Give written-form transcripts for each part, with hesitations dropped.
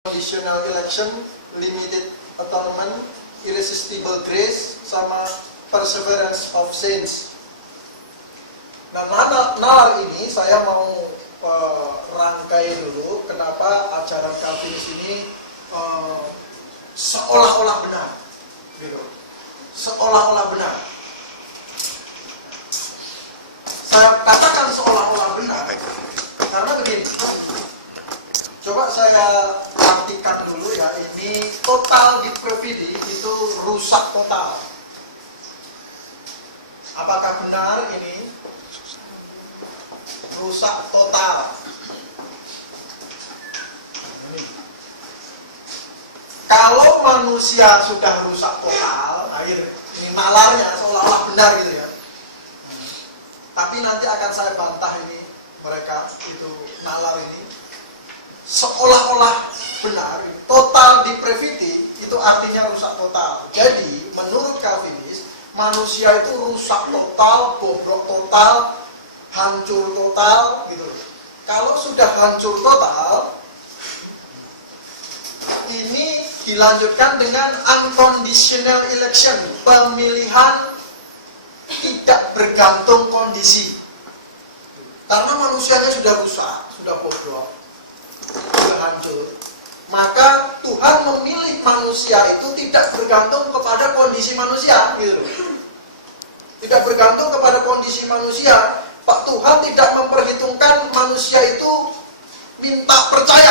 conditional election, limited atonement, irresistible grace, sama perseverance of saints. Nah, nalar ini saya mau rangkai dulu kenapa ajaran Calvinis ini seolah-olah benar, gitu. Seolah-olah benar. Saya katakan seolah-olah benar karena begini. Coba saya artikan dulu ya, ini total depravity itu rusak total. Apakah benar ini rusak total? Kalau manusia sudah rusak total, nah ini nalarnya seolah-olah benar gitu ya. Tapi nanti akan saya bantah ini mereka itu nalar ini seolah-olah benar. Total depravity itu artinya rusak total. Jadi menurut Calvinis manusia itu rusak total, bobrok total, hancur total gitu. Kalau sudah hancur total, ini dilanjutkan dengan unconditional election, pemilihan tidak bergantung kondisi. Karena manusianya sudah rusak, sudah bobrok, sudah hancur, maka Tuhan memilih manusia itu tidak bergantung kepada kondisi manusia, gitu. Tidak bergantung kepada kondisi manusia. Pak Tuhan tidak memperhitungkan manusia itu minta percaya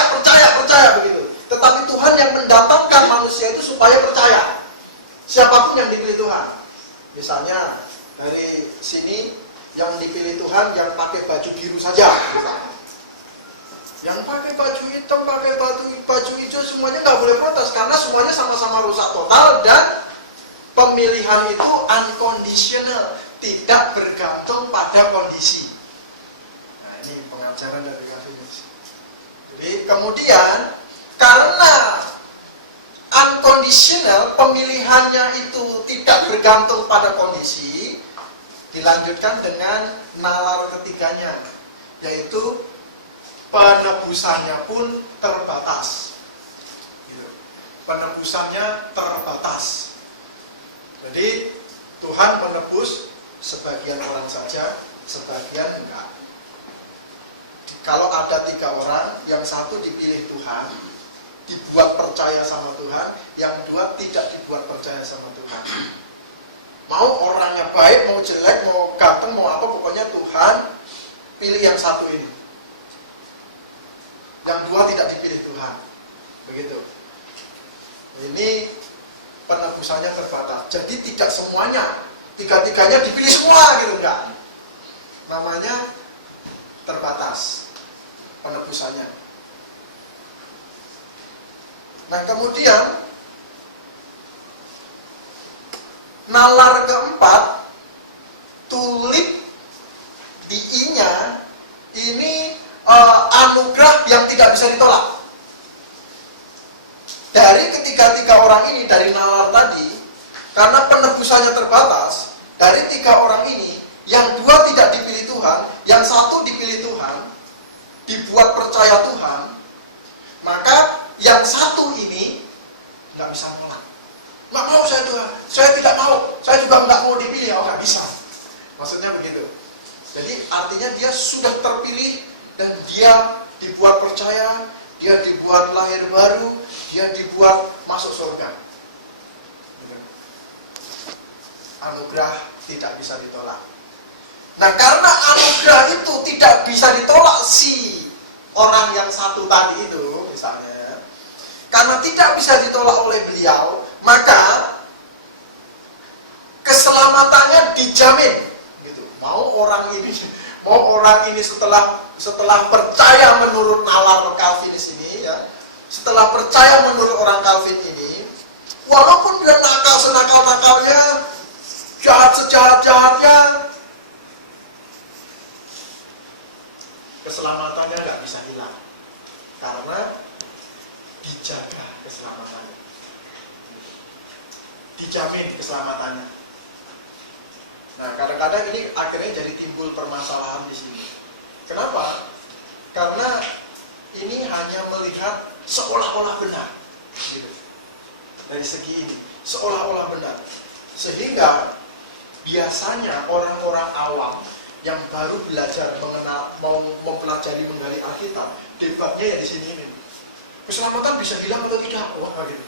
begitu. Tetapi Tuhan yang mendatangkan manusia itu supaya percaya. Siapapun yang dipilih Tuhan. Misalnya dari sini yang dipilih Tuhan yang pakai baju biru saja, misalnya. Yang pakai baju hitam, pakai baju hijau, semuanya nggak boleh protes karena semuanya sama-sama rusak total dan pemilihan itu unconditional, tidak bergantung pada kondisi. Nah, ini pengajaran dari Calvinis. Jadi kemudian karena unconditional, pemilihannya itu tidak bergantung pada kondisi, dilanjutkan dengan nalar ketiganya, yaitu penebusannya pun terbatas. Penebusannya terbatas. Jadi Tuhan menebus sebagian orang saja, sebagian enggak. Kalau ada 3 orang, yang satu dipilih Tuhan, dibuat percaya sama Tuhan, yang 2 tidak dibuat percaya sama Tuhan. Mau orangnya baik, mau jelek, mau ganteng, mau apa, pokoknya Tuhan pilih yang satu ini. Yang 2 tidak dipilih Tuhan. Begitu. Ini penebusannya terbatas. Jadi tidak semuanya, 3-3-nya dipilih semua gitu, enggak. Namanya terbatas penebusannya. Nah, kemudian nalar keempat, tulip di I-nya ini anugerah yang tidak bisa ditolak. Dari ketiga-tiga orang ini, dari nalar tadi, karena penebusannya terbatas, dari 3 orang ini, yang 2 tidak dipilih Tuhan, yang 1 dipilih Tuhan, dibuat percaya Tuhan, maka yang 1 ini nggak bisa nolak. Nggak mau saya Tuhan, saya tidak mau, saya juga nggak mau dipilih, oh nggak bisa. Maksudnya begitu. Jadi artinya dia sudah terpilih dan dia dibuat percaya, dia dibuat lahir baru, dia dibuat masuk surga. Anugerah tidak bisa ditolak. Nah, karena anugerah itu tidak bisa ditolak si orang yang 1 tadi itu, misalnya, karena tidak bisa ditolak oleh beliau, maka keselamatannya dijamin. Gitu. Mau orang ini setelah percaya menurut nalar Calvinis ini, ya, setelah percaya menurut orang Calvin ini, walaupun dia nakal senakal-nakalnya, jahat sejahat-jahatnya, keselamatannya nggak bisa hilang karena dijaga keselamatannya, dijamin keselamatannya. Nah, kadang-kadang ini akhirnya jadi timbul permasalahan di sini. Kenapa? Karena ini hanya melihat seolah-olah benar. Gitu. Dari segi ini, seolah-olah benar. Sehingga biasanya orang-orang awam yang baru belajar mengenal, mau mempelajari menggali Alkitab, debatnya ya di sini ini. Keselamatan bisa hilang atau tidak? Wah, gitu.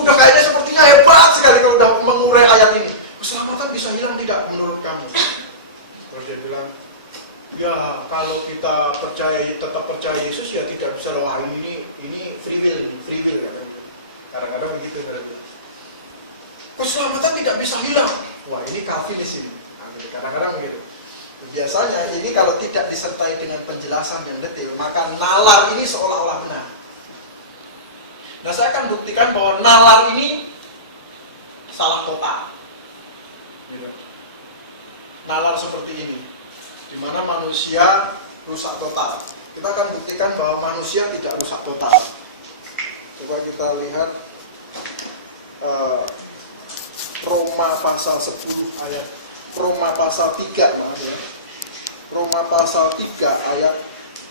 Udah kayaknya sepertinya hebat sekali kalau udah mengurai ayat ini. Keselamatan bisa hilang tidak menurut kamu? Terus dia bilang, ya kalau kita tetap percaya Yesus ya tidak bisa. Wah, ini free will katanya. Kadang-kadang begitu. Keselamatan tidak bisa hilang. Wah, ini Calvinis ini. Kadang-kadang begitu. Biasanya ini kalau tidak disertai dengan penjelasan yang detail, maka nalar ini seolah-olah benar. Nah, saya akan buktikan bahwa nalar ini salah total. Nalar seperti ini, di mana manusia rusak total. Kita akan buktikan bahwa manusia tidak rusak total. Coba kita lihat Roma pasal 10 ayat Roma pasal 3, maaf ya. Roma pasal 3 ayat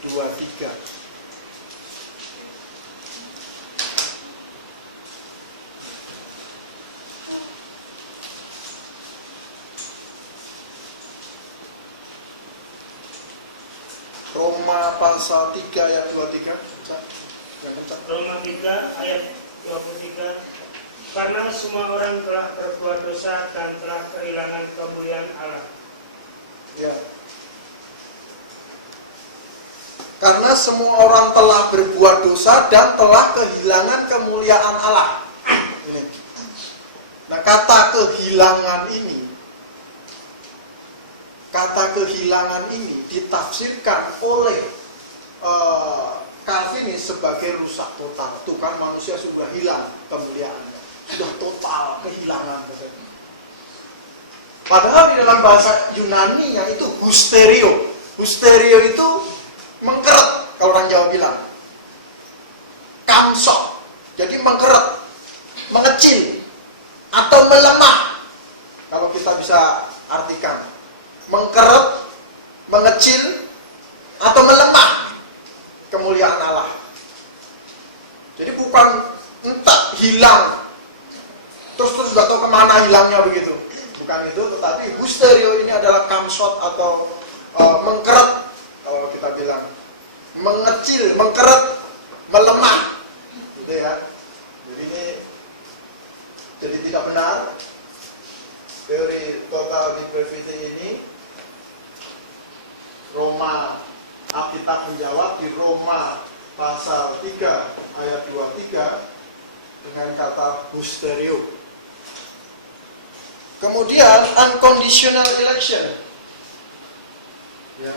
23. Roma pasal 3 ayat 23. Roma 3 ayat 23. Karena semua orang telah berbuat dosa dan telah kehilangan kemuliaan Allah. Ya. Karena semua orang telah berbuat dosa dan telah kehilangan kemuliaan Allah. Ini. Nah, kata kehilangan ini ditafsirkan oleh Calvinis sebagai rusak total. Itu kan manusia sudah hilang kemuliaannya, sudah total kehilangan. Padahal di dalam bahasa Yunani-nya itu husterio. Husterio itu mengkeret, kalau orang Jawa bilang. Kamsok, jadi mengkeret, mengecil, atau melemah. Kalau kita bisa artikan, mengkeret, mengecil, atau melemah kemuliaan Allah. Jadi bukan entah hilang, terus gak tahu kemana hilangnya begitu. Bukan itu, tetapi husterio ini adalah kamsot atau mengkeret, kalau kita bilang mengecil, mengkeret, melemah, gitu ya. Jadi ini jadi tidak benar teori total depravity ini. Roma, Alkitab menjawab di Roma pasal 3 ayat 23 dengan kata husterio. Kemudian unconditional election, ya.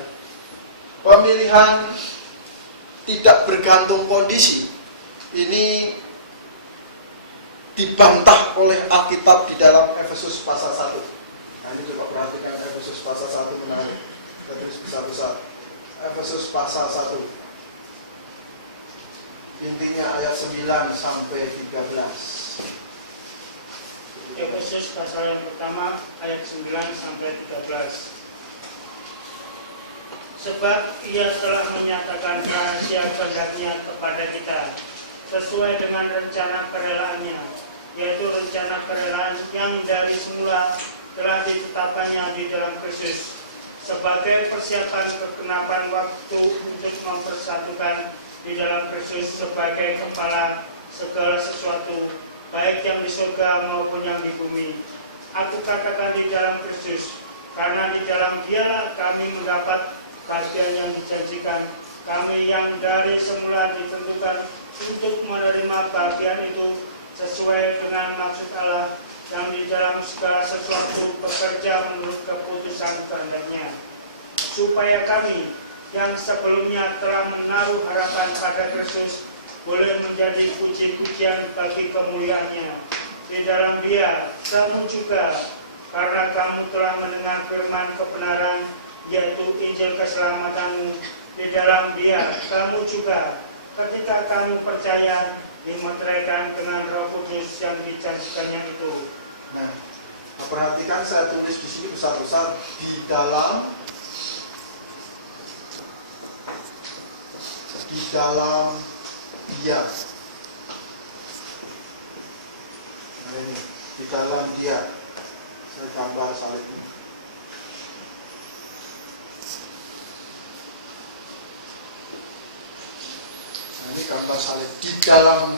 Pemilihan tidak bergantung kondisi. Ini dibantah oleh Alkitab di dalam Efesus pasal 1. Nah, ini coba perhatikan Efesus pasal 1 menarik. Terus besar-besar. Efesus pasal 1. Intinya ayat 9 sampai 13. Efesus pasal yang pertama ayat 9 sampai 13. Sebab ia telah menyatakan rahasia kehendaknya kepada kita sesuai dengan rencana kerelaannya, yaitu rencana kerelaan yang dari semula telah ditetapkannya di dalam Kristus sebagai persiapan kegenapan waktu untuk mempersatukan di dalam Kristus sebagai kepala segala sesuatu, baik yang di surga maupun yang di bumi. Aku katakan di dalam Kristus, karena di dalam Dialah kami mendapat bagian yang dijanjikan. Kami yang dari semula ditentukan untuk menerima bagian itu sesuai dengan maksud Allah yang di dalam segala sesuatu bekerja menurut keputusan kehendaknya, supaya kami yang sebelumnya telah menaruh harapan pada Kristus boleh menjadi puji-pujian bagi kemuliaannya. Di dalam Dia kamu juga, karena kamu telah mendengar firman kebenaran, yaitu Injil keselamatanmu, di dalam Dia kamu juga, ketika kamu percaya, dimeteraikan dengan Roh Kudus yang dijanjikannya itu. Nah, perhatikan saya tulis di sini besar-besar di dalam Dia. dalam Dia. Saya gambar salib ini. Nah, ini gambar salib di dalam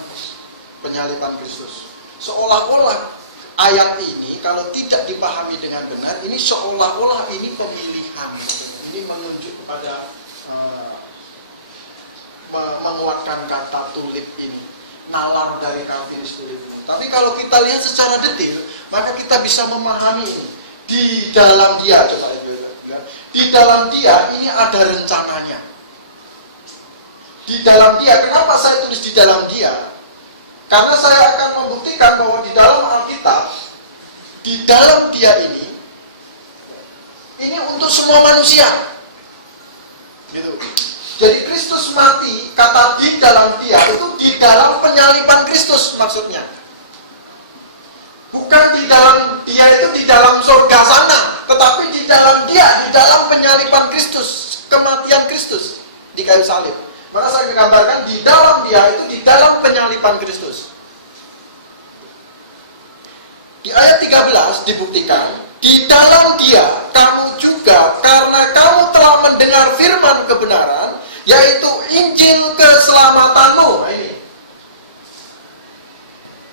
penyaliban Kristus. Seolah-olah ayat ini kalau tidak dipahami dengan benar, ini seolah-olah ini pemilihan. Ini menunjuk kepada menguatkan kata tulip ini, nalar dari Calvinis tulip ini. Tapi kalau kita lihat secara detail, maka kita bisa memahami ini. Di dalam Dia, coba lihat. Di dalam Dia ini ada rencananya. Di dalam Dia, kenapa saya tulis di dalam Dia? Karena saya akan membuktikan bahwa di dalam Alkitab, di dalam Dia ini untuk semua manusia. Gitu. Jadi Kristus mati, kata di dalam Dia itu di dalam penyaliban Kristus maksudnya. Bukan di dalam Dia itu di dalam surga sana, tetapi di dalam Dia, di dalam penyaliban Kristus, kematian Kristus di kayu salib. Maka saya menggambarkan di dalam Dia itu di dalam penyaliban Kristus. Di ayat 13 dibuktikan, di dalam Dia kamu juga, karena kamu telah mendengar firman kebenaran, yaitu Injil keselamatanmu. Nah, ini.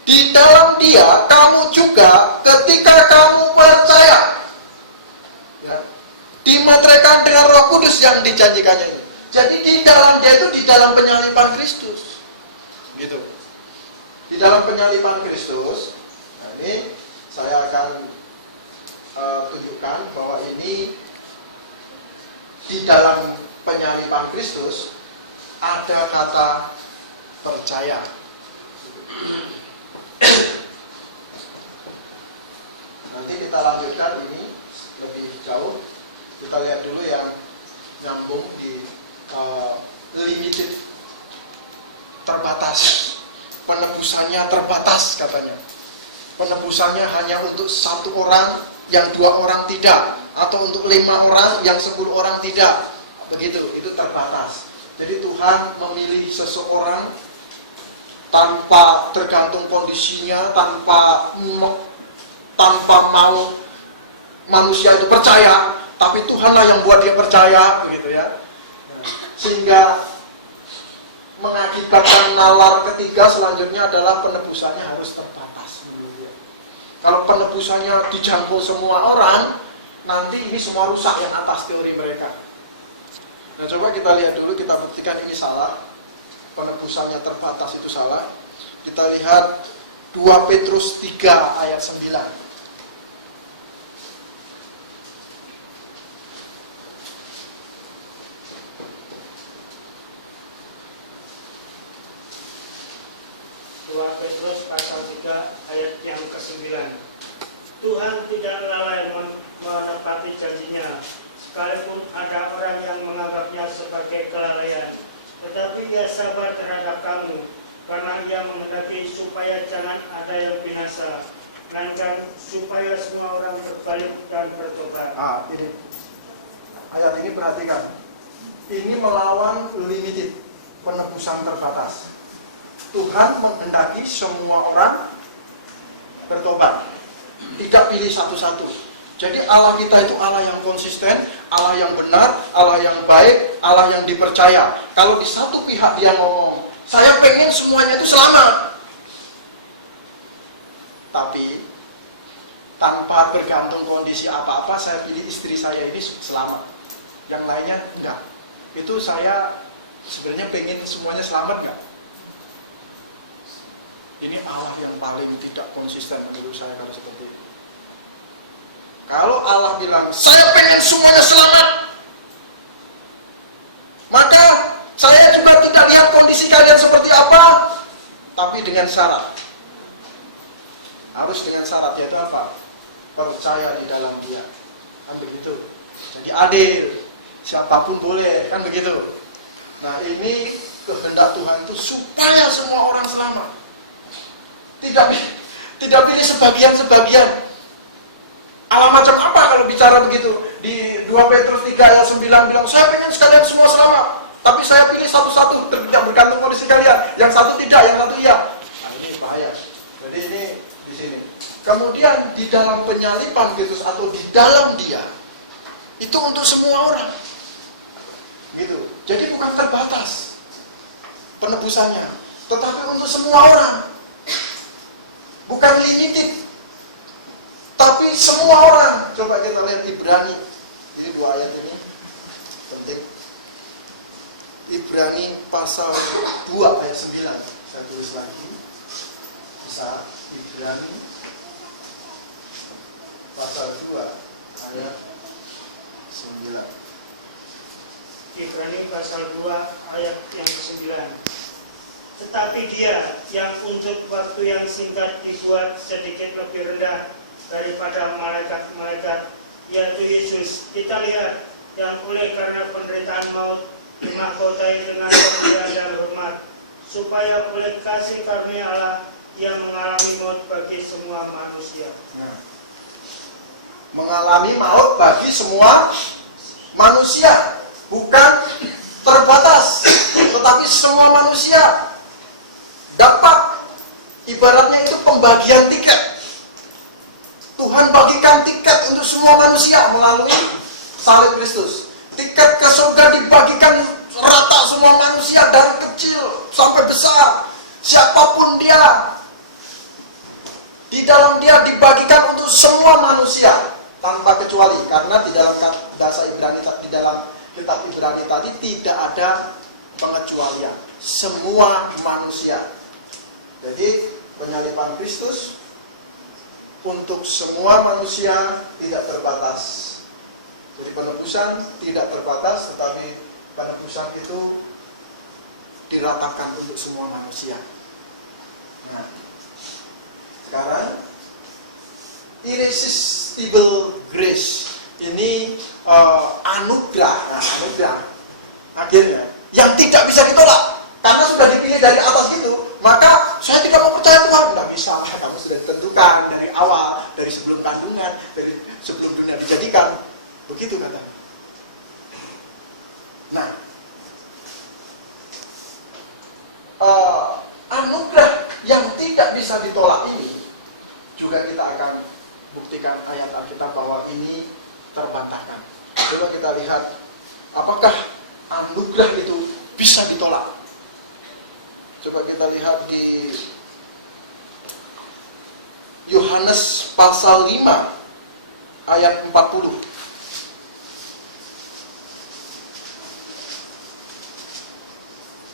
Di dalam Dia kamu juga, ketika kamu percaya, ya, dimateraikan dengan Roh Kudus yang dijanjikannya ini. Jadi di dalam Dia itu di dalam penyaliban Kristus, gitu. Di dalam penyaliban Kristus. Nah, ini saya akan tunjukkan bahwa ini di dalam penyaliban Kristus ada kata percaya. Nanti kita lanjutkan ini lebih jauh. Kita lihat dulu yang nyambung di limited, terbatas. Penebusannya terbatas katanya. Penebusannya hanya untuk 1 orang, yang 2 orang tidak, atau untuk 5 orang, yang 10 orang tidak. Begitu, itu terbatas. Jadi Tuhan memilih seseorang tanpa tergantung kondisinya, tanpa mau manusia itu percaya, tapi Tuhanlah yang buat dia percaya, begitu ya. Sehingga mengakibatkan nalar ketiga selanjutnya adalah penebusannya harus terbatas. Kalau penebusannya dijangkau semua orang, nanti ini semua rusak yang atas teori mereka. Nah, coba kita lihat dulu, kita buktikan ini salah. Penebusannya terbatas itu salah. Kita lihat 2 Petrus 3 ayat 9. Petrus pasal 3 ayat yang ke-9. Tuhan tidak lalai menepati janjinya, sekalipun ada orang yang menganggapnya sebagai kelalaian. Tetapi Dia sabar terhadap kamu, karena Ia menghendaki supaya jangan ada yang binasa, melainkan supaya semua orang berbalik dan bertobat. Ini ayat ini perhatikan. Ini melawan limited, penebusan terbatas. Tuhan menghendaki semua orang bertobat, tidak pilih satu-satu. Jadi Allah kita itu Allah yang konsisten, Allah yang benar, Allah yang baik, Allah yang dipercaya. Kalau di satu pihak dia ngomong, saya pengen semuanya itu selamat, tapi tanpa bergantung kondisi apa-apa, saya pilih istri saya ini selamat, yang lainnya enggak. Itu saya sebenarnya pengen semuanya selamat enggak? Ini Allah yang paling tidak konsisten menurut saya kalau seperti itu. Kalau Allah bilang, saya pengen semuanya selamat, maka saya juga tidak lihat kondisi kalian seperti apa, tapi dengan syarat. Harus dengan syarat, yaitu apa? Percaya di dalam Dia. Kan begitu. Jadi adil, siapapun boleh, kan begitu. Nah, ini kehendak Tuhan itu supaya semua orang selamat. Tidak pilih sebagian-sebagian. Allah macam apa kalau bicara begitu? Di 2 Petrus 3 ayat 9 bilang, saya pengen sekalian semua selamat, tapi saya pilih satu-satu, tidak bergantung kondisi kalian. Yang satu tidak, yang satu iya. Nah, ini bahaya. Jadi ini di sini. Kemudian di dalam penyaliban Kristus atau di dalam Dia itu untuk semua orang. Gitu. Jadi bukan terbatas penebusannya, tetapi untuk semua orang. Bukan limited, tapi semua orang. Coba kita lihat Ibrani. Jadi 2 ayat ini penting. Ibrani pasal 2 ayat 9. Saya tulis lagi. Bisa Ibrani pasal 2 ayat 9. Ibrani pasal 2 ayat yang ke-9. Tetapi Dia yang untuk waktu yang singkat dibuat sedikit lebih rendah daripada malaikat-malaikat, yaitu Yesus, kita lihat, yang oleh karena penderitaan maut dimahkotai dengan kemuliaan dan hormat, supaya oleh kasih karunia Allah ia mengalami maut bagi semua manusia. Mengalami maut bagi semua manusia, bukan terbatas, tetapi semua manusia dapat. Ibaratnya itu pembagian tiket. Tuhan bagikan tiket untuk semua manusia melalui salib Kristus. Tiket ke surga dibagikan rata semua manusia, dari kecil sampai besar, siapapun dia. Di dalam Dia dibagikan untuk semua manusia tanpa kecuali, karena di dalam dasar Ibrani, di dalam kitab Ibrani tadi tidak ada pengecualian, semua manusia. Jadi penyaliban Kristus untuk semua manusia, tidak terbatas. Jadi penebusan tidak terbatas, tetapi penebusan itu diratakan untuk semua manusia. Nah, sekarang irresistible grace ini anugerah. Nah, anugerah akhirnya yang tidak bisa ditolak karena sudah dipilih dari atas itu. Maka saya tidak mau percaya Tuhan. Tidak bisa, kamu sudah ditentukan dari awal, dari sebelum kandungan, dari sebelum dunia dijadikan. Begitu kata. Nah, anugerah yang tidak bisa ditolak ini juga kita akan buktikan ayat Alkitab bahwa ini terbantahkan. Coba kita lihat, apakah anugerah itu bisa ditolak? Coba kita lihat di Yohanes pasal 5 ayat 40.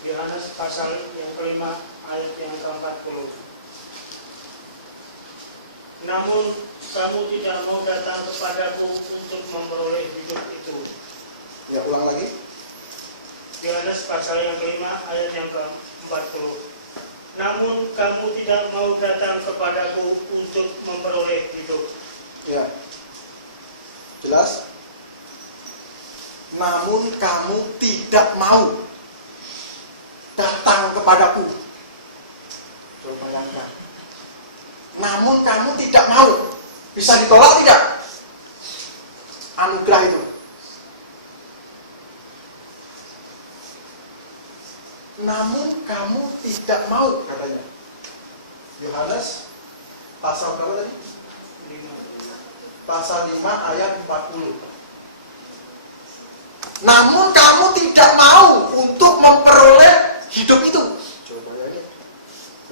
Yohanes pasal yang ke-5 ayat yang ke-40. Namun kamu tidak mau datang kepadaku untuk memperoleh hidup itu. Ya, ulang lagi. Yohanes pasal yang ke-5 ayat yang ke-40. Namun kamu tidak mau datang kepadaku untuk memperoleh hidup. Ya. Jelas? Namun kamu tidak mau datang kepadaku. Coba bayangkan. Namun kamu tidak mau. Bisa ditolak tidak? Anugerah itu. Namun kamu tidak mau, katanya. Yohanes pasal berapa tadi? 5. Pasal 5 ayat 40. Namun kamu tidak mau untuk memperoleh hidup itu. Coba bayangin.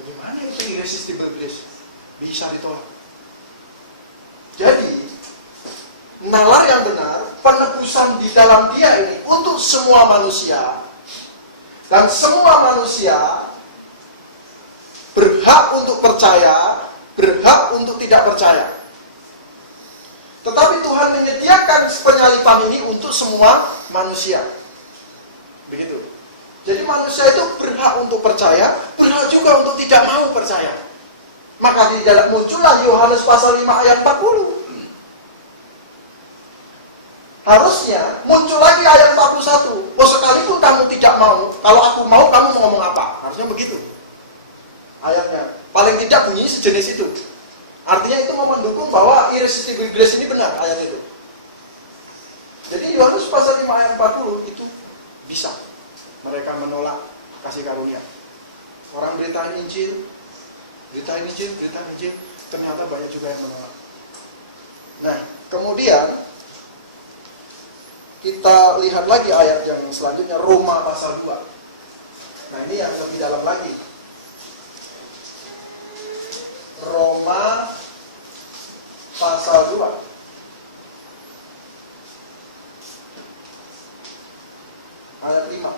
Bagaimana itu irresistible grace? Bisa ditolak. Jadi, nalar yang benar, penebusan di dalam Dia ini untuk semua manusia. Dan semua manusia berhak untuk percaya, berhak untuk tidak percaya. Tetapi Tuhan menyediakan penyaliban ini untuk semua manusia. Begitu. Jadi manusia itu berhak untuk percaya, berhak juga untuk tidak mau percaya. Maka di dalam muncullah Yohanes pasal 5 ayat 40. Harusnya muncul lagi ayat 41. Oh, sekalipun kamu tidak mau, kalau aku mau, kamu mau ngomong apa? Harusnya begitu ayatnya. Paling tidak bunyi sejenis itu. Artinya itu mau mendukung bahwa irresistible grace ini benar ayat itu. Jadi Yohanes pasal 5 ayat 40 itu bisa mereka menolak kasih karunia. Orang beritain Injil, ternyata banyak juga yang menolak. Nah, kemudian kita lihat lagi ayat yang selanjutnya, Roma pasal 2. Nah, ini yang lebih dalam lagi. Roma pasal 2. Ayat 5.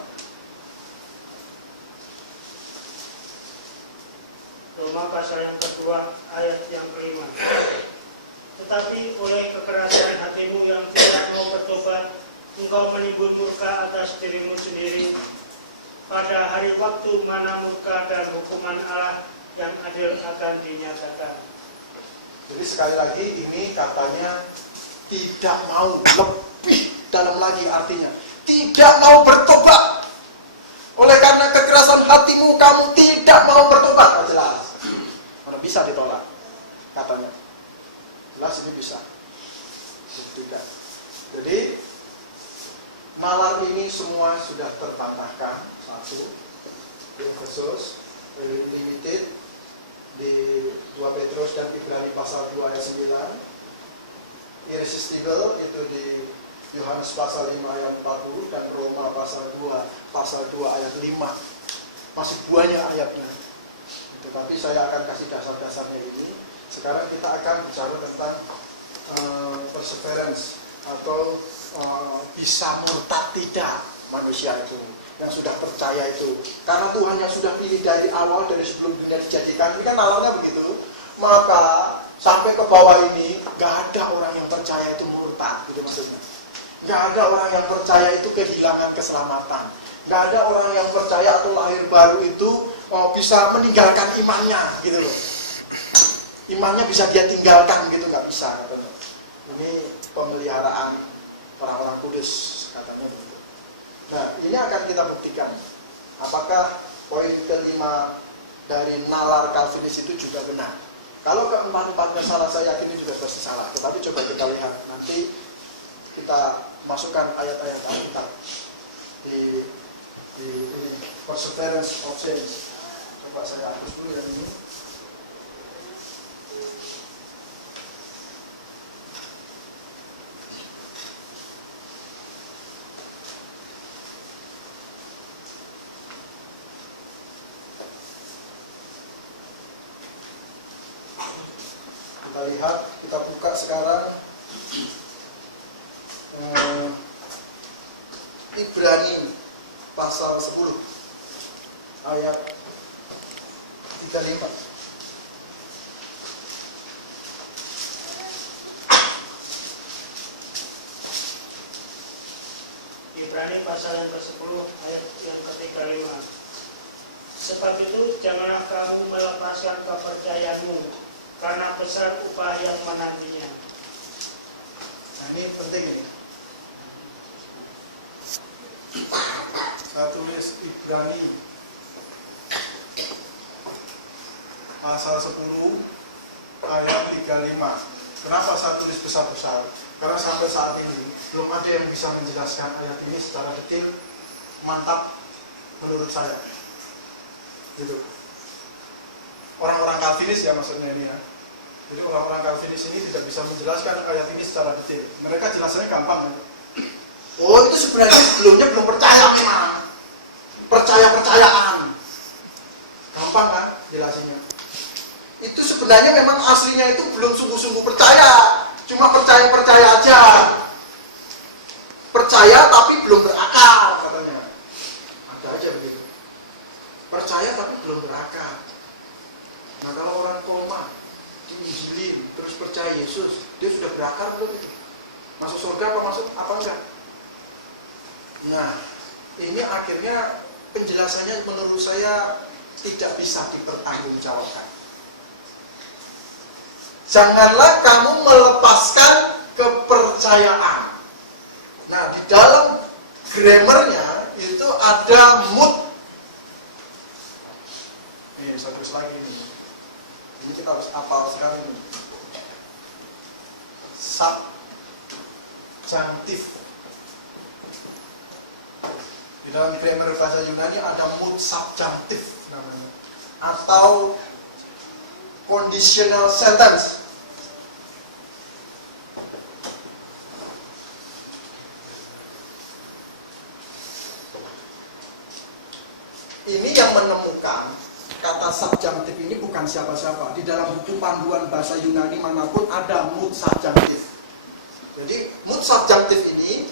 Roma pasal yang kedua ayat yang kelima. Tetapi oleh kekerasan hatimu yang tidak mau bertobat, engkau menimbun murka atas dirimu sendiri pada hari waktu mana murka dan hukuman Allah yang adil akan dinyatakan. Jadi sekali lagi ini katanya tidak mau, lebih dalam lagi artinya tidak mau bertobat. Oleh karena kekerasan hatimu kamu tidak mau bertobat. Nah, jelas mana bisa ditolak katanya. Jelas ini bisa tidak. Jadi nalar ini semua sudah terbantahkan. Satu di Efesus, limited di 2 Petrus dan Ibrani pasal 2 ayat 9, irresistible itu di Yohanes pasal 5 ayat 40 dan Roma pasal 2 ayat 5. Masih banyak ayatnya. Tetapi saya akan kasih dasar-dasarnya ini. Sekarang kita akan bicara tentang perseverance atau bisa murtad tidak manusia itu yang sudah percaya itu, karena Tuhan yang sudah pilih dari awal, dari sebelum dunia dijadikan. Ini kan nalarnya begitu. Maka sampai ke bawah ini gak ada orang yang percaya itu murtad, gitu maksudnya. Gak ada orang yang percaya itu kehilangan keselamatan. Gak ada orang yang percaya atau lahir baru itu bisa meninggalkan imannya, gitu loh. Imannya bisa dia tinggalkan, gitu, gak bisa katanya. Ini pemeliharaan orang-orang kudus katanya begitu. Nah, ini akan kita buktikan apakah poin kelima dari nalar Calvinis itu juga benar. Kalau keempat-empatnya salah, saya yakin ini juga pasti salah. Tetapi coba kita lihat, nanti kita masukkan ayat-ayat Alkitab di perseverance of saints. Coba saya hapus dulu yang ini. Kita lihat, kita buka sekarang Ibrani pasal 10 ayat 35. Ibrani pasal yang ke-10 ayat yang ke-35. Sebab itu janganlah kamu melepaskan kepercayaanmu, karena besar upah yang menantinya. Nah, ini penting ini. Saya tulis Ibrani pasal 10 ayat 35. Kenapa saya tulis besar-besar? Karena sampai saat ini belum ada yang bisa menjelaskan ayat ini secara detail, mantap menurut saya. Gitu. Orang-orang Calvinis ya maksudnya ini ya. Jadi orang-orang Calvinis ini tidak bisa menjelaskan ayat ini secara detail. Mereka jelasannya gampang. Oh, itu sebenarnya sebelumnya belum percaya memang. Percaya-percayaan. Gampang kan jelasinnya. Itu sebenarnya memang aslinya itu belum sungguh-sungguh percaya. Cuma percaya-percaya aja. Percaya tapi belum berakal katanya. Ada aja begitu. Percaya tapi belum berakal. Nah, kalau orang koma diinjilin terus percaya Yesus, dia sudah berakar belum itu? Masuk surga apa enggak? Nah, ini akhirnya penjelasannya menurut saya tidak bisa dipertanggungjawabkan. Janganlah kamu melepaskan kepercayaan. Nah, di dalam grammarnya itu ada mood. Ini saya tulis lagi nih. Ini kita harus hafal sekali nih. Subjunctive. Di dalam grammar bahasa Yunani ada mood subjunctive namanya. Atau conditional sentence. Ini yang menemukan kata subjunctive ini bukan siapa-siapa. Di dalam buku panduan bahasa Yunani manapun ada mood subjunctive. Jadi mood subjunctive ini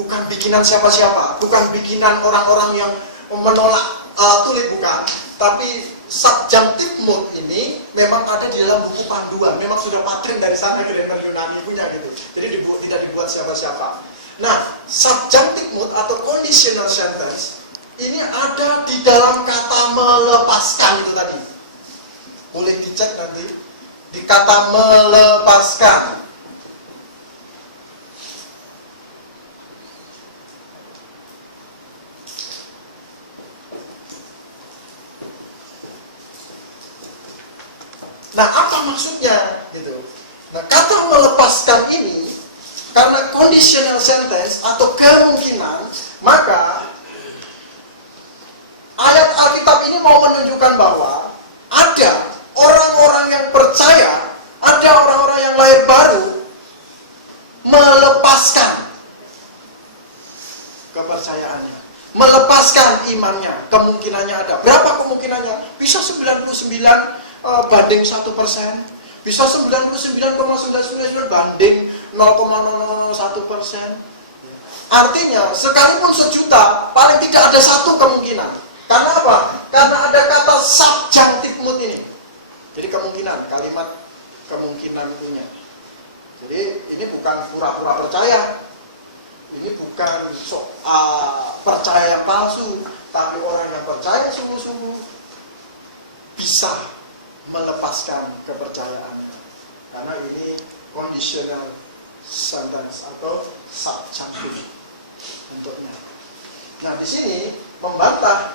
bukan bikinan siapa-siapa, bukan bikinan orang-orang yang menolak tulip, bukan. Tapi subjunctive mood ini memang ada di dalam buku panduan, memang sudah patren dari sana, grammar Yunani punya gitu. Jadi tidak dibuat siapa-siapa. Nah, subjunctive mood atau conditional sentence ini ada di dalam kata melepaskan itu tadi. Boleh dicek nanti di kata melepaskan. Nah, apa maksudnya gitu? Nah, kata melepaskan ini karena conditional sentence atau kemungkinan, maka ayat Alkitab ini mau menunjukkan bahwa ada orang-orang yang percaya, ada orang-orang yang lahir baru melepaskan kepercayaannya, melepaskan imannya. Kemungkinannya ada. Berapa kemungkinannya? Bisa 99 banding 1%, bisa 99,999 banding 0,001%. Artinya sekalipun sejuta, paling tidak ada satu kemungkinan. Karena apa? Karena ada kata subjunctive mood ini. Jadi kemungkinan, kalimat kemungkinan punya. Jadi ini bukan pura-pura percaya. Ini bukan percaya yang palsu, tapi orang yang percaya sungguh-sungguh bisa melepaskan kepercayaannya. Karena ini conditional sentence atau subjunctive bentuknya. Nah, di sini membantah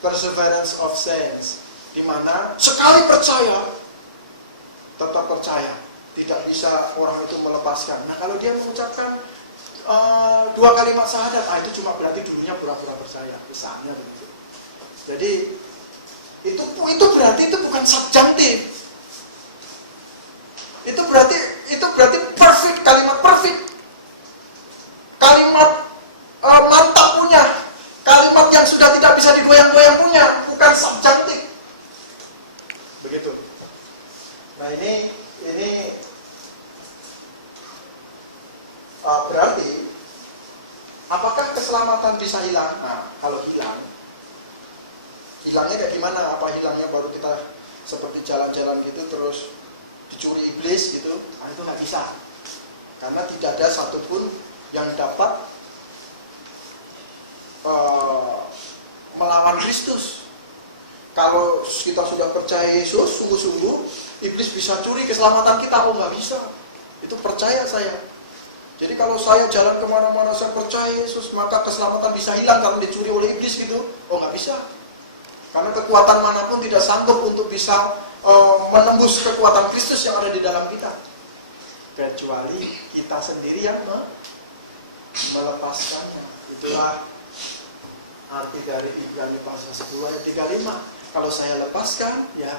perseverance of saints, di mana sekali percaya tetap percaya, tidak bisa orang itu melepaskan. Nah, kalau dia mengucapkan 2 kalimat syahadat, itu cuma berarti dulunya pura-pura percaya, misalnya begitu. Jadi itu berarti itu bukan subjunctive. Itu berarti perfect, kalimat perfect, kalimat mantap punya, kalimat yang sudah tidak bisa digoyang-goyang punya, bukan subjunctive. Begitu. Nah, ini berarti apakah keselamatan bisa hilang? Nah, kalau hilangnya kayak gimana? Apa hilangnya baru kita seperti jalan-jalan gitu terus dicuri iblis gitu? Nah, itu nggak bisa. Karena tidak ada satupun yang dapat melawan Kristus. Kalau kita sudah percaya Yesus sungguh-sungguh, iblis bisa curi keselamatan kita? Oh, nggak bisa. Itu percaya saya. Jadi kalau saya jalan kemana-mana saya percaya Yesus, maka keselamatan bisa hilang karena dicuri oleh iblis gitu? Oh, nggak bisa. Karena kekuatan manapun tidak sanggup untuk bisa menembus kekuatan Kristus yang ada di dalam kita. Kecuali kita sendiri yang melepaskannya. Itulah arti dari Ibrani pasal 10 ayat 35. Kalau saya lepaskan, ya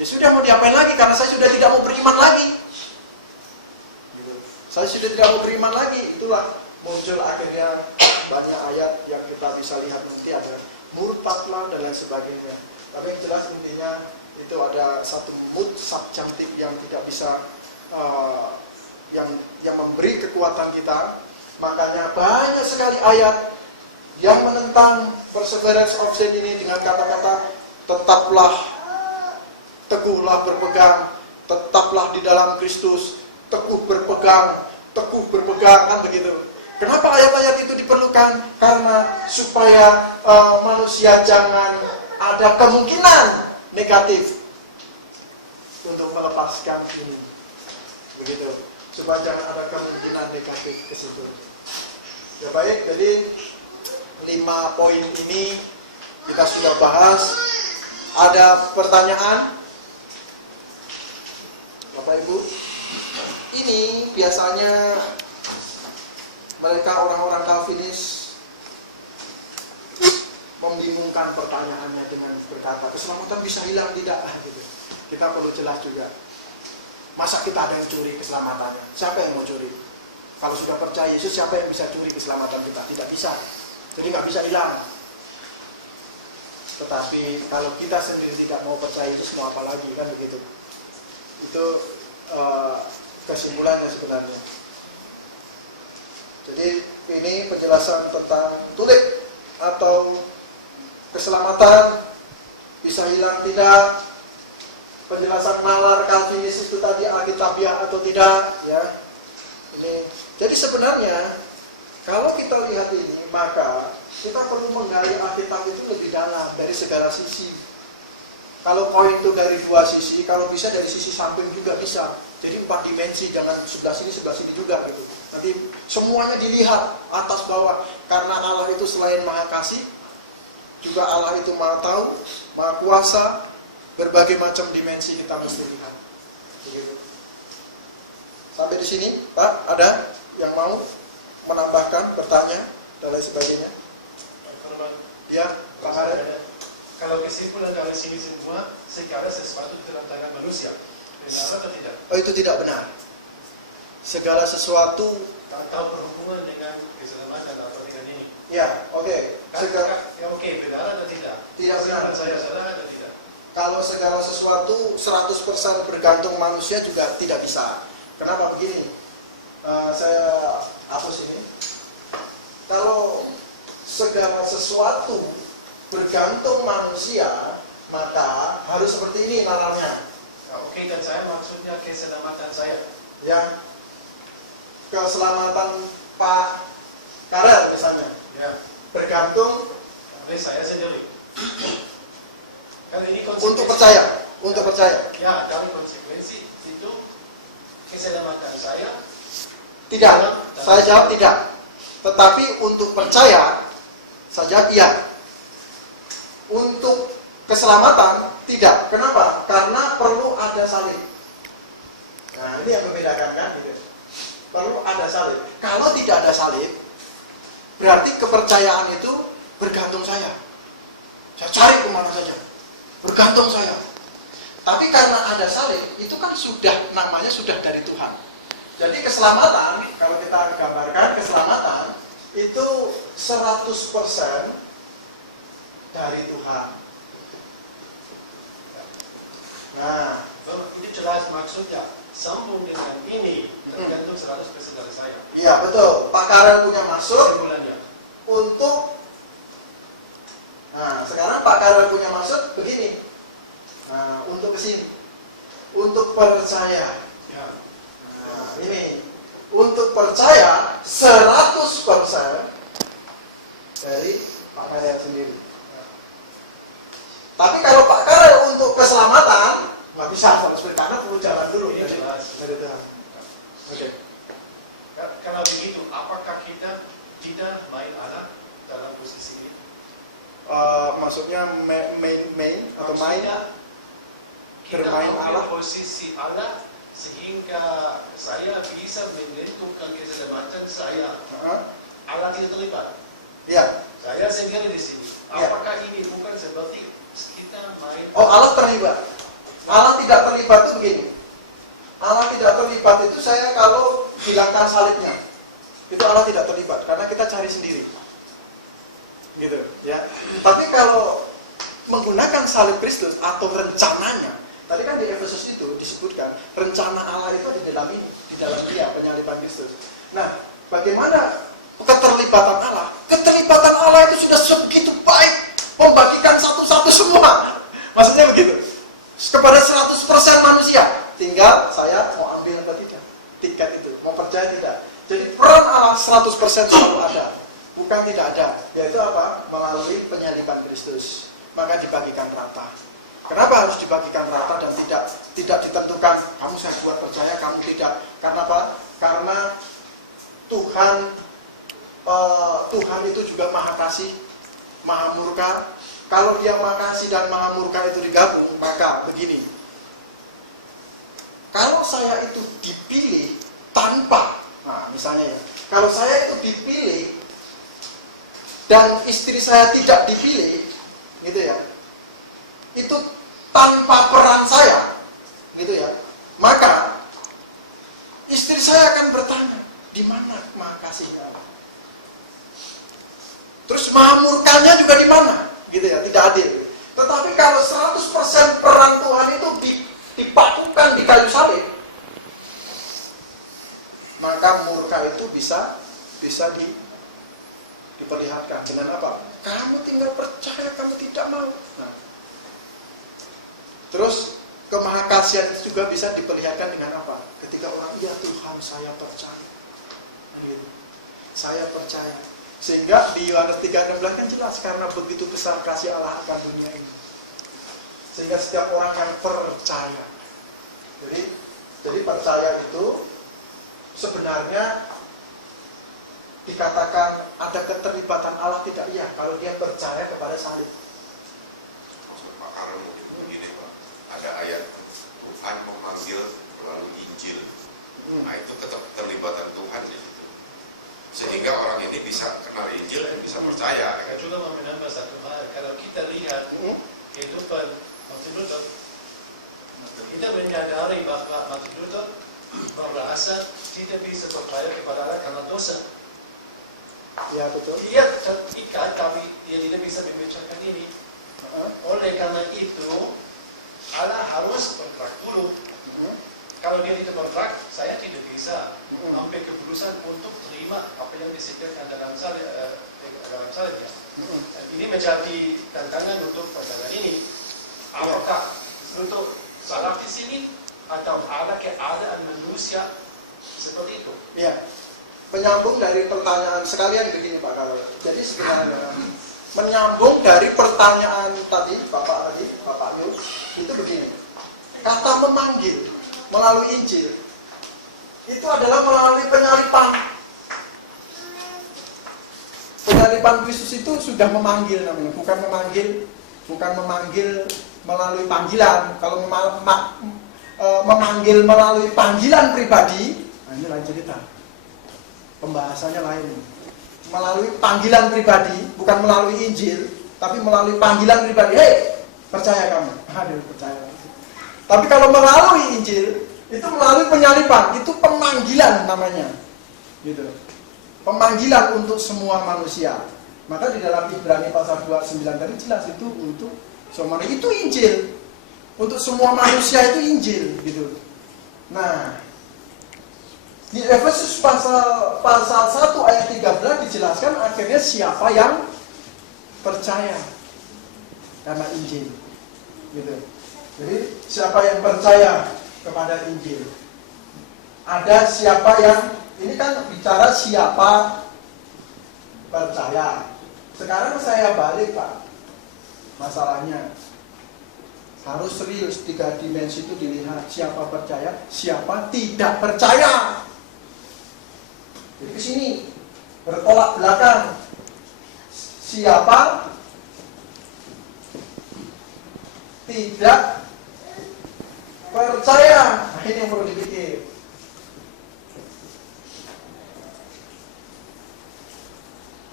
sudah, mau diapain lagi? Karena saya sudah tidak mau beriman lagi. Gitu. Saya sudah tidak mau beriman lagi. Itulah muncul akhirnya banyak ayat yang kita bisa lihat nanti, ada murtadlah dan lain sebagainya. Tapi yang jelas intinya itu ada satu mood subjunctive yang tidak bisa yang memberi kekuatan kita. Makanya banyak sekali ayat yang menentang perseverance of saints ini dengan kata-kata tetaplah, teguhlah berpegang, tetaplah di dalam Kristus, teguh berpegang, kan begitu. Kenapa ayat-ayat itu diperlukan? Karena supaya manusia jangan ada kemungkinan negatif untuk melepaskan ini. Begitu. Supaya jangan ada kemungkinan negatif ke situ. Ya baik, jadi 5 poin ini kita sudah bahas. Ada pertanyaan? Bapak Ibu? Ini biasanya mereka orang-orang Calvinis membingungkan pertanyaannya dengan berkata keselamatan bisa hilang tidak gitu. Kita perlu jelas juga. Masa kita ada yang curi keselamatannya? Siapa yang mau curi? Kalau sudah percaya Yesus, siapa yang bisa curi keselamatan kita? Tidak bisa. Jadi nggak bisa hilang. Tetapi kalau kita sendiri tidak mau percaya Yesus, mau apa lagi, kan begitu. Itu kesimpulannya sebenarnya. Jadi ini penjelasan tentang tulip atau keselamatan bisa hilang tidak, penjelasan nalar Calvinis itu tadi alkitabiah atau tidak, ya. Ini. Jadi sebenarnya kalau kita lihat ini, maka kita perlu menggali Alkitab itu lebih dalam dari segala sisi. Kalau koin itu dari dua sisi, kalau bisa dari sisi samping juga bisa. Jadi 4 dimensi, jangan sebelah sini juga gitu. Nanti semuanya dilihat atas bawah, karena Allah itu selain Maha Kasih, juga Allah itu Maha Tahu, Maha Kuasa, berbagai macam dimensi kita mesti lihat. Begitu. Sampai di sini, Pak, ada yang mau menambahkan, bertanya, dan lain sebagainya? Ya, Pak Haret. Kalau kesimpulan dari sini semua, segala sesuatu di dalam tangan manusia, benar atau tidak? Oh, itu tidak benar. Segala sesuatu Atau berhubungan dengan keselamatan atau dengan ini? ya, oke. Oke, benar atau tidak? Tidak benar. Saya salah atau tidak? Kalau segala sesuatu 100% bergantung manusia juga tidak bisa. Kenapa begini? Saya hapus ini. Kalau segala sesuatu bergantung manusia, maka harus seperti ini nalarnya. Oke, dan saya maksudnya keselamatan saya. Ya, keselamatan Pak Karel misalnya, Ya, bergantung oleh saya sendiri. Kan ini untuk percaya. Ya, dari konsekuensi itu keselamatan saya. Tidak, saya jawab tidak. Tetapi untuk percaya, saya jawab iya. Untuk keselamatan, tidak. Kenapa? Karena perlu ada salib. Nah, ini yang membedakan kan? Gitu. Perlu ada salib. Kalau tidak ada salib, berarti kepercayaan itu bergantung saya. Saya cari kemana saja. Bergantung saya. Tapi karena ada salib, itu kan namanya sudah dari Tuhan. Jadi keselamatan, kalau kita gambarkan keselamatan, itu 100% dari Tuhan. Nah, Itu jelas maksudnya. Sambung dengan ini tergantung 100% dari saya. iya betul. Pak Karel punya maksud Kesimpulannya. untuk. Nah, sekarang Pak Karel punya maksud begini. Nah, untuk kesini, untuk percaya. Ya. Nah, ini untuk percaya 100% dari Pak Karel sendiri. Tapi kalau Pak Karel untuk keselamatan nggak bisa, karena perlu jalan dulu Ini jelas. dari Tuhan. Oke. Kalau begitu, apakah kita tidak main Allah dalam posisi ini? Maksudnya main atau main Maksudnya, kita bermain ambil Allah. posisi Allah sehingga saya bisa menentukan keselamatan saya. Allah tidak terlibat. Iya. Saya sendiri di sini. Ya. Apakah ini bukan seperti kita main? Oh, Allah terlibat. Allah tidak terlibat itu begini. Allah tidak terlibat itu saya kalau hilangkan salibnya, itu Allah tidak terlibat karena kita cari sendiri. Gitu, ya. Tapi kalau menggunakan salib Kristus atau rencananya, tadi kan di Efesus itu disebutkan rencana Allah itu di dalam ini, di dalam Dia penyaliban Kristus. Nah, bagaimana keterlibatan Allah? Keterlibatan Allah itu sudah sebegitu baik, membagikan satu-satu semua. Maksudnya begitu. Kepada 100% manusia, tinggal saya mau ambil atau tidak tiket itu, mau percaya tidak. Jadi peran Allah 100% selalu ada, bukan tidak ada. Yaitu apa? Melalui penyaliban Kristus. Maka dibagikan rata. Kenapa harus dibagikan rata dan tidak ditentukan kamu saya buat percaya, kamu tidak? Karena apa? Karena Tuhan itu juga Maha Kasih, Maha Murka. Kalau Dia Maha Kasih dan Maha Murka itu digabung, maka begini. Kalau saya itu dipilih tanpa, nah misalnya ya, kalau saya itu dipilih dan istri saya tidak dipilih, gitu ya, itu tanpa peran saya, gitu ya, maka istri saya akan bertanya, di mana maha kasihnya Allah? Terus maha murkanya juga di mana? Gitu ya, tidak adil. Tetapi kalau 100% peran Tuhan itu dipakukan di kayu salib, maka murka itu bisa diperlihatkan dengan apa? Kamu tinggal percaya, kamu tidak mau. Nah, terus kemahakasihan itu juga bisa diperlihatkan dengan apa? Ketika orang, ya Tuhan saya percaya, gitu. Saya percaya. Sehingga di Yohanes 3:16 kan jelas, karena begitu besar kasih Allah akan dunia ini, sehingga setiap orang yang percaya. Jadi percaya itu sebenarnya dikatakan ada keterlibatan Allah tidak? Iya, kalau dia percaya kepada salib. Maksud Pak Karel mungkin begini Pak, ada ayat Tuhan memanggil melalui Injil. Nah itu keterlibatan Tuhan di situ. Sehingga orang ini bisa kenal Injil dan bisa percaya. Saya juga mau menambah satu hal. Kalau kita lihat kehidupan Martin Luther, kita menyadari bahwa Martin Luther merasa tidak bisa percaya kepada Allah karena dosa. Ya betul. Dia terikat, tapi dia tidak bisa memecahkan ini. Oleh karena itu, Allah harus kontrak dulu. Kalau dia tidak kontrak, saya tidak bisa ambil keputusan untuk terima apa yang disediakan dalam salib ya. Ini menjadi tantangan untuk pandangan ini. Apakah untuk salah di sini atau ada keadaan manusia seperti itu? Ya. Menyambung dari pertanyaan sekalian begini Pak Karel. Jadi sebenarnya menyambung dari pertanyaan tadi Bapak Yus itu begini. Kata memanggil melalui Injil itu adalah melalui penyalipan. Penyalipan Kristus itu sudah memanggil namanya, bukan memanggil melalui panggilan. Kalau memanggil melalui panggilan pribadi, nah ini lain cerita. Pembahasannya lain. Melalui panggilan pribadi, bukan melalui Injil, tapi melalui panggilan pribadi. Hei, percaya kamu. Aduh, percaya. Tapi kalau melalui Injil, itu melalui penyalipan, itu pemanggilan namanya. Gitu. Pemanggilan untuk semua manusia. Maka di dalam Ibrani pasal 29 tadi jelas itu untuk semua manusia. Itu Injil. Untuk semua manusia itu Injil, gitu. Nah, di Efesus pasal 1 ayat 13 dijelaskan akhirnya siapa yang percaya karena Injil, gitu. Jadi siapa yang percaya kepada Injil? Ada siapa yang, ini kan bicara siapa percaya. Sekarang saya balik Pak, masalahnya harus serius, 3 dimensi itu dilihat, siapa percaya, siapa tidak percaya. Jadi ke sini bertolak belakang. Siapa tidak percaya? Nah, ini yang perlu dipikir.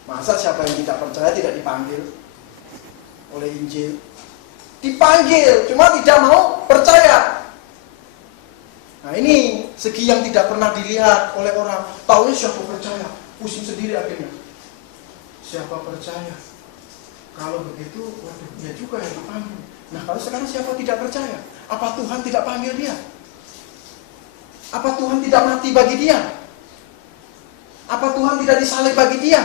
Masa siapa yang tidak percaya tidak dipanggil oleh Injil? Dipanggil, cuma tidak mau percaya. Nah ini segi yang tidak pernah dilihat oleh orang. Tahunya siapa percaya, pusing sendiri akhirnya. Siapa percaya? Kalau begitu, waduh, dia juga yang dipanggil. Nah kalau sekarang siapa tidak percaya? Apa Tuhan tidak panggil dia? Apa Tuhan tidak mati bagi dia? Apa Tuhan tidak disalib bagi dia?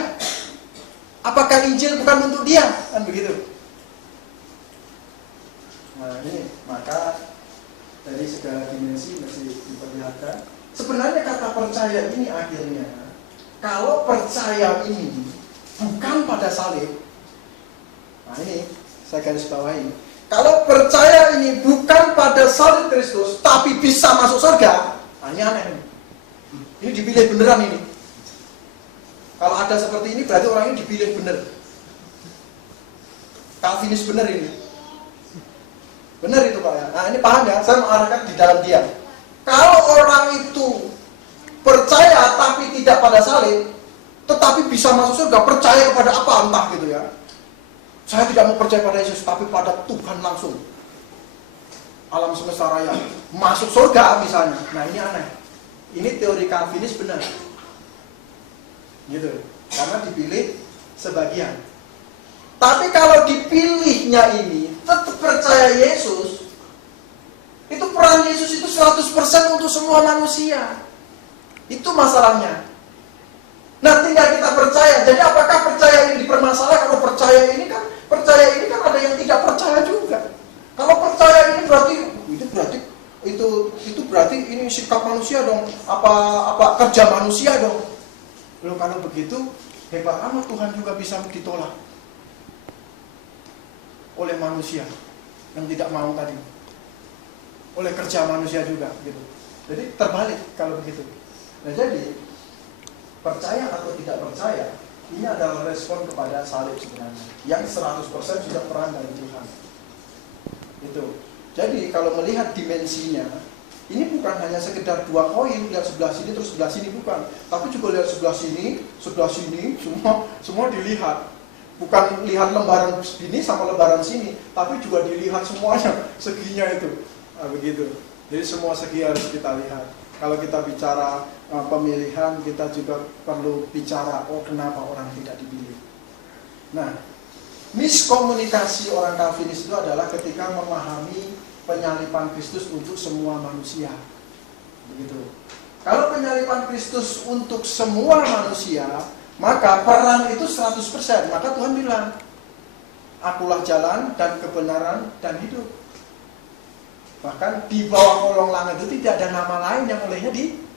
Apakah Injil bukan untuk dia? Kan begitu. Nah ini, maka dari segala dimensi masih diperlihatkan. Sebenarnya kata percaya ini akhirnya, kalau percaya ini bukan pada salib, nah ini saya garis bawahi. Kalau percaya ini bukan pada salib Kristus, tapi bisa masuk surga, nah ini aneh. Ini dipilih beneran ini. Kalau ada seperti ini berarti orang ini dipilih bener. Calvinis bener ini. Benar itu Pak ya. Nah ini paham ya, saya mengarahkan di dalam dia. Kalau orang itu percaya tapi tidak pada salib, tetapi bisa masuk surga, percaya kepada apa entah gitu ya. Saya tidak mau percaya pada Yesus, tapi pada Tuhan langsung. Alam semesta raya, masuk surga misalnya. Nah ini aneh. Ini teori Calvinis benar. Gitu. Karena dipilih sebagian. Tapi kalau dipilihnya ini tetap percaya Yesus, itu peran Yesus itu 100% untuk semua manusia. Itu masalahnya. Nah tinggal kita percaya. Jadi apakah percaya ini dipermasalahkan? Kalau percaya ini kan ada yang tidak percaya juga. Kalau percaya ini berarti ini sikap manusia dong. Apa kerja manusia dong. Loh kalau begitu hebat amat Tuhan juga bisa ditolak oleh manusia yang tidak mau tadi, oleh kerja manusia juga gitu. Jadi terbalik kalau begitu. Nah jadi percaya atau tidak percaya ini adalah respon kepada salib sebenarnya yang 100% sudah peran dari Tuhan. Itu. Jadi kalau melihat dimensinya, ini bukan hanya sekedar dua koin, lihat sebelah sini terus sebelah sini, bukan. Tapi juga lihat sebelah sini, semua dilihat. Bukan lihat lembaran sini sama lembaran sini, tapi juga dilihat semuanya, seginya itu. Nah, begitu. Jadi semua segi harus kita lihat. Kalau kita bicara pemilihan, kita juga perlu bicara, kenapa orang tidak dipilih. Nah, miskomunikasi orang Calvinis itu adalah ketika memahami penyaliban Kristus untuk semua manusia. Begitu. Kalau penyaliban Kristus untuk semua manusia, maka peran itu 100%. Maka Tuhan bilang, akulah jalan dan kebenaran dan hidup. Bahkan di bawah kolong langit itu tidak ada nama lain yang olehnya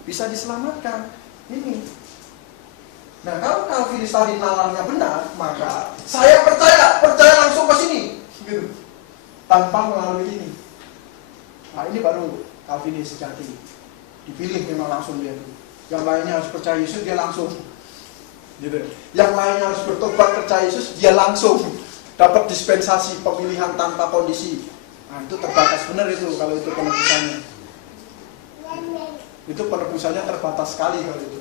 bisa diselamatkan. Ini. Nah kalau Calvinis tadi nalarnya benar, maka saya percaya langsung ke sini, gitu. Tanpa melalui ini. Nah ini baru Calvinis sejati. Dipilih memang langsung dia itu. Yang lainnya harus percaya Yesus, dia langsung. Gitu. Yang lainnya harus bertobat percaya Yesus, dia langsung dapat dispensasi pemilihan tanpa kondisi. Nah itu terbatas benar itu kalau itu penebusannya. Itu penebusannya terbatas sekali kalau itu.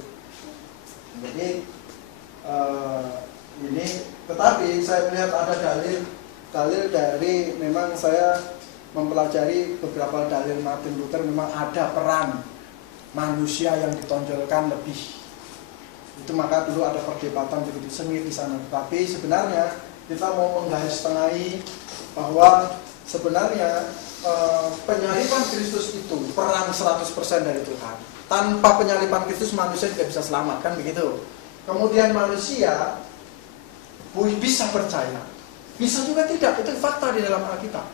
Jadi ini, tetapi saya melihat ada dalil dari, memang saya mempelajari beberapa dalil Martin Luther, memang ada peran manusia yang ditonjolkan lebih. Itu maka dulu ada perdebatan begitu sengit di sana. Tapi sebenarnya kita mau menggarisbawahi bahwa sebenarnya penyaliban Kristus itu peran 100% dari Tuhan. Tanpa penyaliban Kristus manusia tidak bisa selamat, kan begitu. Kemudian manusia bisa percaya, bisa juga tidak. Itu fakta di dalam Alkitab.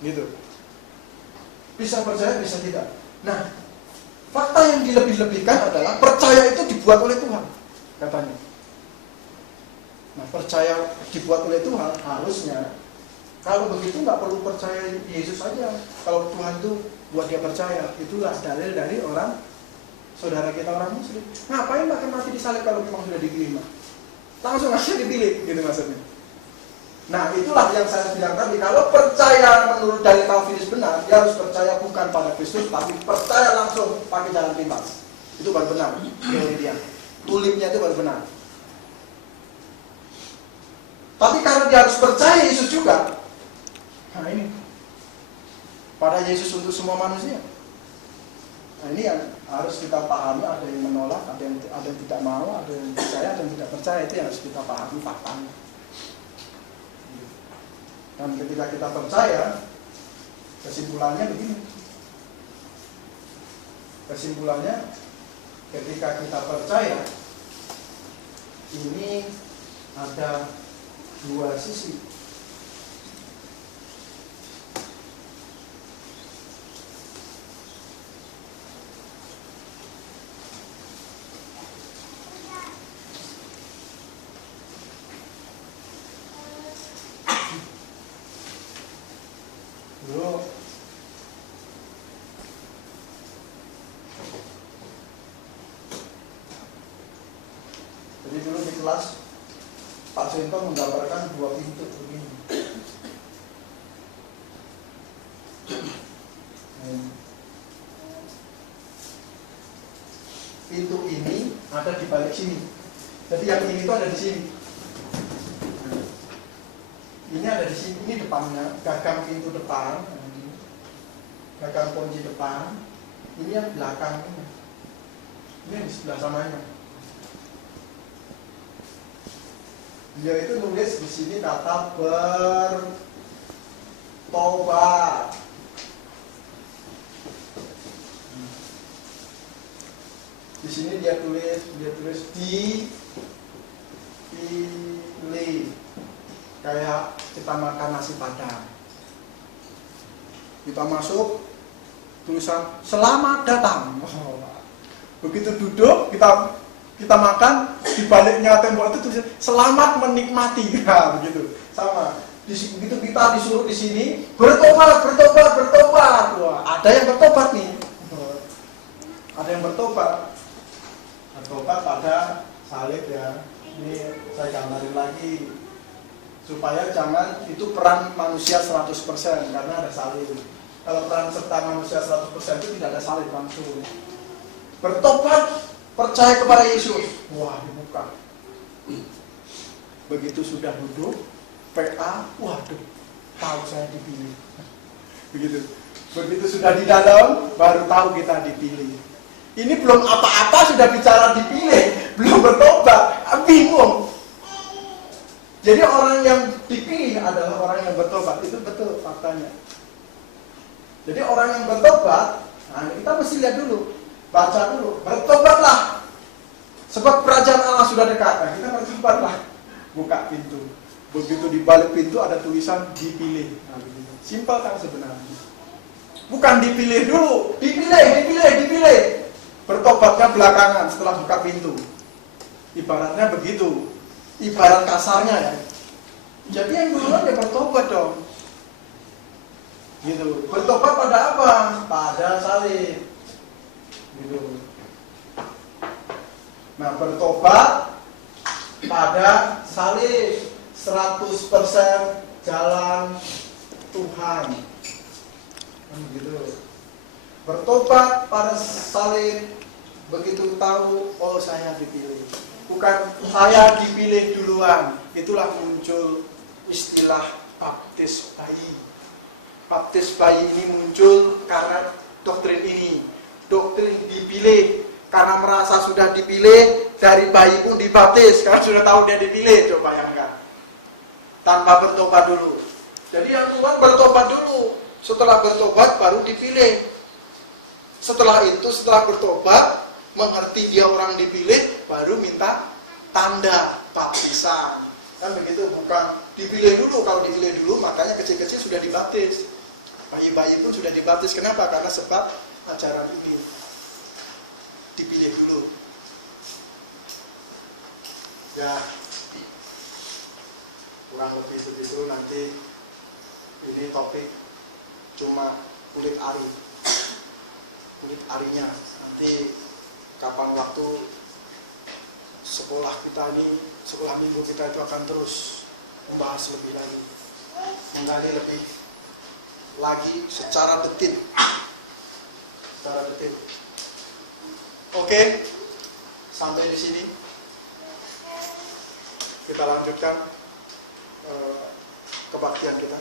Gitu. Bisa percaya, bisa tidak. Nah, fakta yang dilebih-lebihkan adalah percaya itu dibuat oleh Tuhan, katanya. Nah, percaya dibuat oleh Tuhan harusnya, kalau begitu nggak perlu percaya Yesus saja. Kalau Tuhan itu buat dia percaya, itulah dalil dari orang saudara kita orang Muslim. Ngapain pakai mati disalib kalau memang sudah dipilih? Langsung aja dipilih, gitu maksudnya. Nah, itulah yang saya bilang tadi. Kalau percaya menurut dalil Calvinis benar, dia harus percaya bukan pada Kristus, tapi percaya langsung pakai jalan pintas. Itu baru benar teori dia. Tulipnya itu baru benar. Tapi karena dia harus percaya Yesus juga. Nah ini, pada Yesus untuk semua manusia. Nah ini yang harus kita pahami. Ada yang menolak, ada yang tidak mau, ada yang percaya, ada yang tidak percaya. Itu yang harus kita pahami faktanya. Dan ketika kita percaya, kesimpulannya begini. Kesimpulannya, ketika kita percaya, ini ada dua sisi. Jadi dulu di kelas Pak Cento menggambarkan dua pintu begini. Pintu ini ada di balik sini. Jadi yang ini tuh ada di sini. Ini ada di sini, ini depannya, gagang pintu depan, gagang kunci depan. Ini yang belakang ini. Ini yang di sebelah sananya. Dia itu nulis di sini kata bertobat. Di sini dia tulis dipilih. Kayak kita makan nasi padang. Kita masuk, tulisan selamat datang. Begitu duduk, kita makan, di baliknya tembok itu tulisan selamat menikmati. Nah, begitu. Sama. Begitu kita disuruh di sini bertobat. Wah, ada yang bertobat nih. Ada yang bertobat pada salib ya. Ini saya gambarin lagi supaya jangan itu peran manusia 100% karena ada salib. Kalau peran serta manusia 100% itu tidak ada salib langsung. Bertobat, percaya kepada Yesus. Wah, dibuka. Begitu sudah duduk, PA, waduh, tahu saya dipilih. Begitu. Begitu sudah di dalam, baru tahu kita dipilih. Ini belum apa-apa sudah bicara dipilih, belum bertobat, bingung. Jadi orang yang dipilih adalah orang yang bertobat, itu betul faktanya. Jadi orang yang bertobat, nah kita mesti lihat dulu, baca dulu, bertobatlah. Sebab kerajaan Allah sudah dekat, nah kita bertobatlah. Buka pintu. Begitu di balik pintu ada tulisan dipilih. Nah, simpel kan sebenarnya. Bukan dipilih dulu, dipilih. Bertobatnya belakangan setelah buka pintu. Ibaratnya begitu. Ibarat kasarnya ya. Jadi yang duluan ya bertobat dong. Gitu. Bertobat pada apa? Pada salib. Gitu. Nah, bertobat pada salib 100% jalan Tuhan. Gitu. Bertobat pada salib begitu tahu, oh saya dipilih. Bukan saya dipilih duluan. Itulah muncul istilah baptis bayi. Baptis bayi ini muncul karena doktrin ini. Doktrin dipilih. Karena merasa sudah dipilih, dari bayi pun dibaptis. Karena sudah tahu dia dipilih, coba bayangkan. Tanpa bertobat dulu. Jadi yang duluan bertobat dulu. Setelah bertobat baru dipilih. Setelah itu, setelah bertobat, mengerti dia orang dipilih, baru minta tanda baptisan. Kan begitu, bukan dipilih dulu. Kalau dipilih dulu, makanya kecil-kecil sudah dibaptis. Bayi-bayi pun sudah dibaptis. Kenapa? Karena sebab ajaran ini. Dipilih dulu. Ya, kurang lebih begitu. Nanti ini topik cuma kulit ari. Kulit arinya. Nanti kapan waktu sekolah kita ini, sekolah minggu kita itu akan terus membahas lebih lagi, menggali lebih lagi secara detil. Oke, sampai di sini kita lanjutkan kebaktian kita.